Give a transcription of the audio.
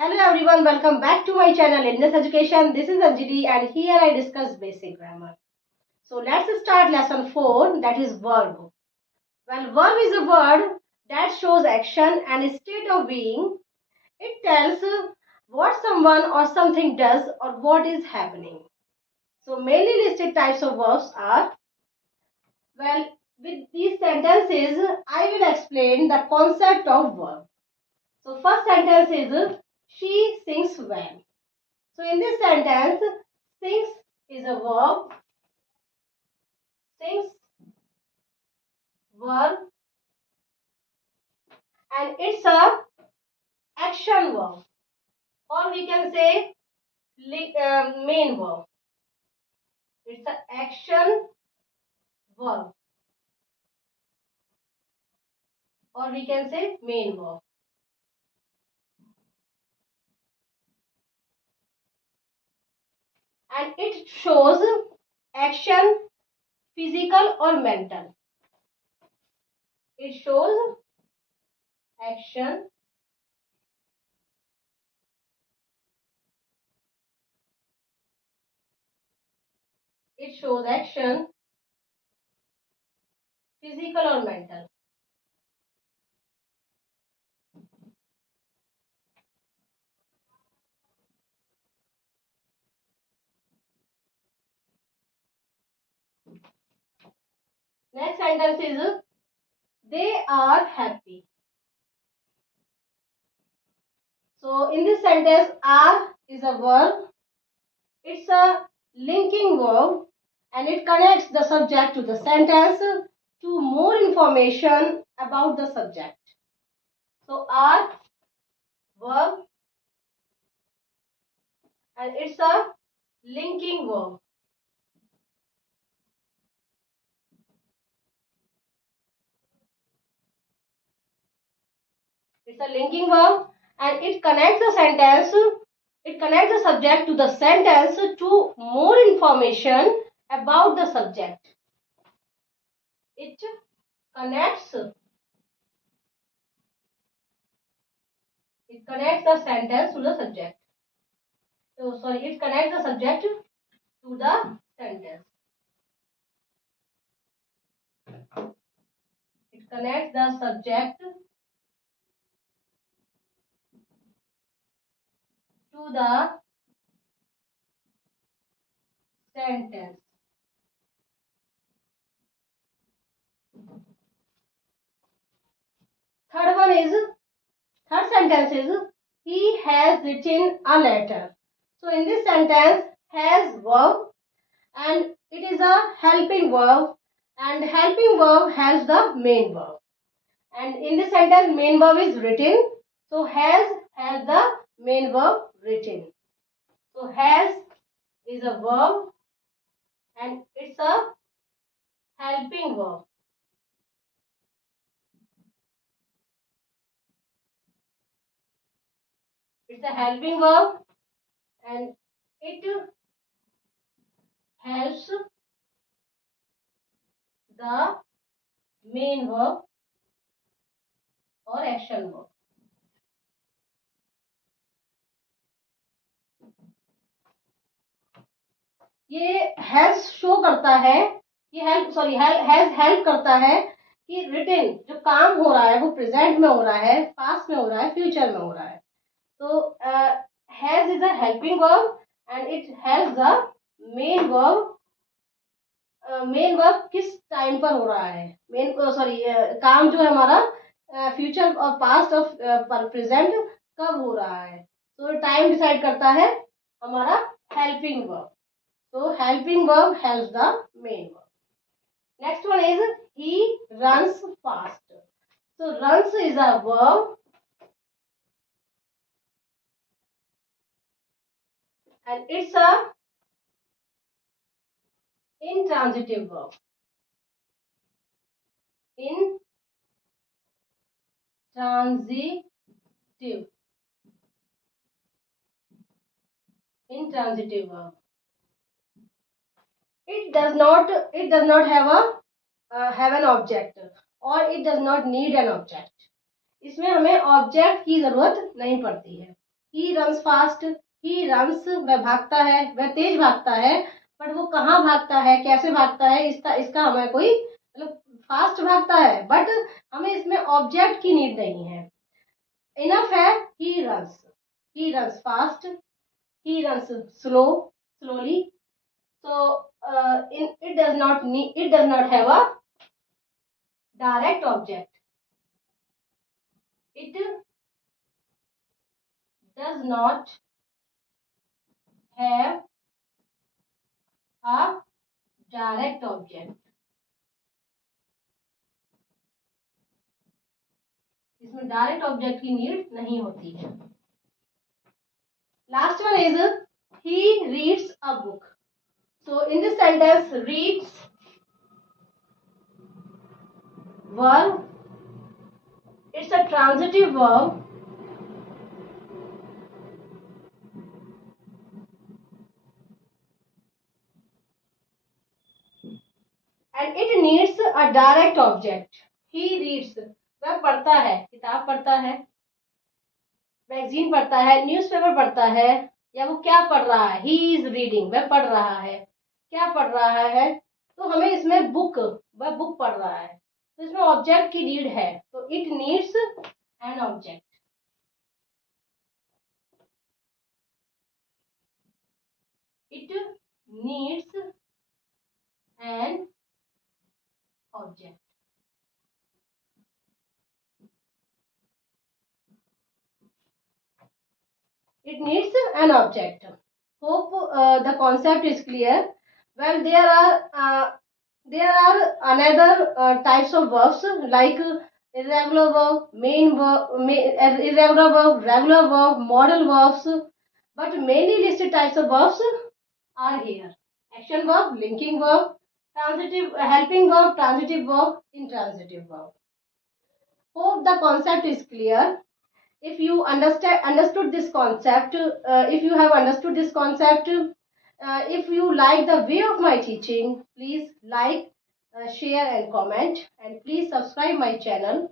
Hello everyone, welcome back to my channel Indus Education. This is Anjali and here I discuss basic grammar. So let's start lesson 4, that is verb. Well, verb is a word that shows action and a state of being. It tells what someone or something does or what is happening. So mainly listed types of verbs are, well, with these sentences I will explain the concept of verb. So first sentence is she sings well. So in this sentence, sings is a verb, sings verb, and it's a action verb, or we can say main verb. It's an action verb, or we can say main verb. And it shows action, physical or mental. It shows action, physical or mental. Next sentence is they are happy. So in this sentence, are is a verb. It's a linking verb and it connects the subject to the sentence to more information about the subject. So are verb and it's a linking verb. It's a linking verb and it connects the sentence, it connects the subject to the sentence to more information about the subject. It connects the sentence to the subject. So sorry, it connects the subject to the sentence. It connects the subject to the sentence. Third sentence is he has written a letter. So in this sentence, has verb and it is a helping verb and helping verb has the main verb. And in this sentence, main verb is written. So has the main verb written. So has is a verb and it's a helping verb. It's a helping verb and it helps the main verb और action verb. ये help show करता है, ये help करता है कि written जो काम हो रहा है वो प्रेजेंट में हो रहा है, पास्ट में हो रहा है, फ्यूचर में हो रहा है. तो has is a helping verb and it help the main verb. Main verb किस टाइम पर हो रहा है, काम जो है हमारा फ्यूचर और पास्ट और प्रेजेंट कब हो रहा है. तो टाइम डिसाइड करता है हमारा helping verb. So helping verb helps the main verb. Next one is he runs fast. So runs is a verb and it's a intransitive verb. Intransitive verb. It does not have an object or it does not need an object. इसमें हमें object की जरूरत नहीं पड़ती है. He runs fast, he runs वह भागता है, वह तेज भागता है, बट वो कहाँ भागता है, कैसे भागता है, इसका हमें कोई मतलब फास्ट भागता है, बट हमें इसमें ऑब्जेक्ट की नीड नहीं है। इनफ है he runs fast, he runs slowly, so it does not have a direct object. It does not have a direct object. इसमें डायरेक्ट ऑब्जेक्ट की नीड नहीं होती है। Last one is he reads a book. So in this sentence, reads verb, it's a transitive verb, and it needs a direct object. He reads, वह पढ़ता है, किताब पढ़ता है, मैगजीन पढ़ता है, न्यूज़पेपर पढ़ता है, या वो क्या पढ़ रहा है, ही इज रीडिंग, वह पढ़ रहा है, क्या पढ़ रहा है, तो हमें इसमें बुक, वह बुक पढ़ रहा है, तो इसमें ऑब्जेक्ट की नीड है, तो it needs an object. It needs an object. It needs an object. Hope the concept is clear. Well, there are another types of verbs like irregular verb, irregular verb, regular verb, modal verbs. But mainly listed types of verbs are here: action verb, linking verb, transitive, helping verb, transitive verb, intransitive verb. Hope the concept is clear. If you understood this concept, if you have understood this concept, if you like the way of my teaching, please like, share and comment, and please subscribe my channel.